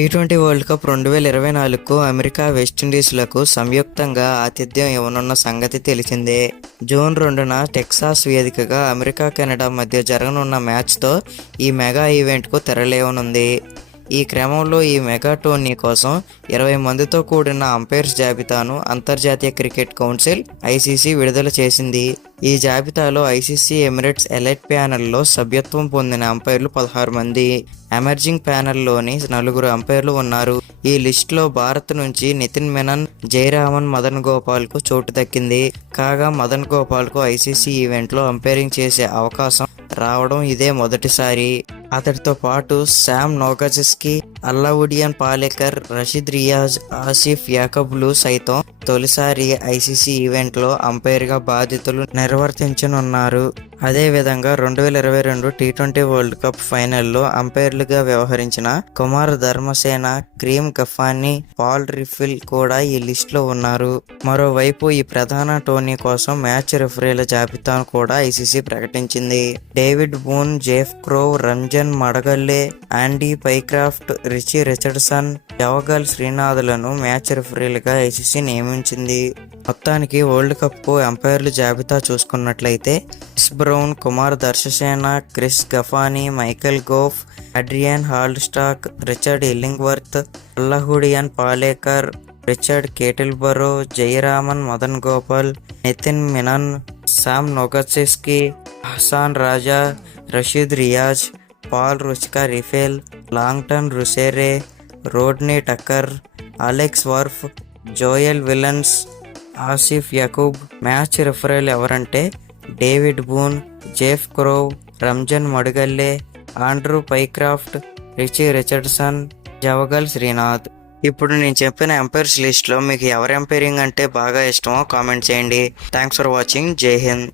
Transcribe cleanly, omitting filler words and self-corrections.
T20 world cup 2024కు America, వెస్టిండీస్లకు సంయుక్తంగా ఆతిథ్యం ఇవ్వనున్న సంగతి తెలిసిందే. జూన్ 2న టెక్సాస్ వేదికగా అమెరికా, కెనడా మధ్య జరగనున్న మ్యాచ్తో ఈ మెగా ఈవెంట్కు తెరలేవనుంది. ఈ క్రమంలో ఈ మెగా టోర్నీ కోసం 20 మందితో కూడిన అంపైర్స్ జాబితాను అంతర్జాతీయ క్రికెట్ కౌన్సిల్ (ఐసీసీ) విడుదల చేసింది. ఈ జాబితాలో ఐసీసీ ఎమిరేట్స్ ఎలైట్ ప్యానెల్లో సభ్యత్వం పొందిన అంపైర్లు 16 మంది, ఎమర్జింగ్ ప్యానెల్లోని 4 అంపైర్లు ఉన్నారు. ఈ లిస్టులో భారత్ నుంచి నితిన్ మెనన్, జయరామన్, మదన్ గోపాల్కు చోటు దక్కింది. కాగా మదన్ గోపాల్కు ఐసీసీ ఈవెంట్లో అంపైరింగ్ చేసే అవకాశం రావడం ఇదే మొదటిసారి. అతడితో పాటు శామ్ నోగజెస్కీ, అల్లావుడిన్ పాలేకర్, రషీద్ రియాజ్, ఆసిఫ్ యాకూబ్లు సైతం తొలిసారి ఐసీసీ ఈవెంట్లో అంపైర్గా బాధ్యతలు నిర్వర్తించనున్నారు. అదేవిధంగా 2022 టీ20 వరల్డ్ కప్ ఫైనల్లో అంపైర్లుగా వ్యవహరించిన కుమార్ ధర్మసేన, క్రీమ్ గఫానీ, పాల్ రిఫిల్ కూడా ఈ లిస్టులో ఉన్నారు. మరోవైపు ఈ ప్రధాన టోర్నీ కోసం మ్యాచ్ రెఫరీల జాబితాను కూడా ఐసీసీ ప్రకటించింది. David Boon, Geoff Crowe, Ranjan Madugalle, Andy Pycroft, Richie Richardson, Javagal శ్రీనాథ్లను మ్యాచ్ రెఫరీలుగా ఐసీసీ నియమించింది. మొత్తానికి వరల్డ్ కప్కు అంపైర్ల జాబితా చూసుకున్నట్లయితే Chris Brown, Kumar Dharmasena, Chris Gaffaney, Michael Gough, Adrian Holdstock, Richard Illingworth, Allahudien Paleker, Richard Kettleborough, Jayaraman, Madan Gopal, Nitin Menon, Sam Nogajski, Hasan Raza, Rashid Riaz, Paul Reiffel, Langton Rusere, Rodney Tucker, Alex Wharf, Joel విలన్స్, Asif Yaqoob. Match రెఫరీలు ఎవరంటే David Boon, Geoff Crowe, Ranjan Madugalle, Andrew Pycroft, Richie Richardson, Javagal Srinath. ఇప్పుడు నేను చెప్పిన empires లిస్ట్లో మీకు ఎవరి umpiring అంటే బాగా ఇష్టమో కామెంట్ చేయండి. Thanks for watching. జై హింద్.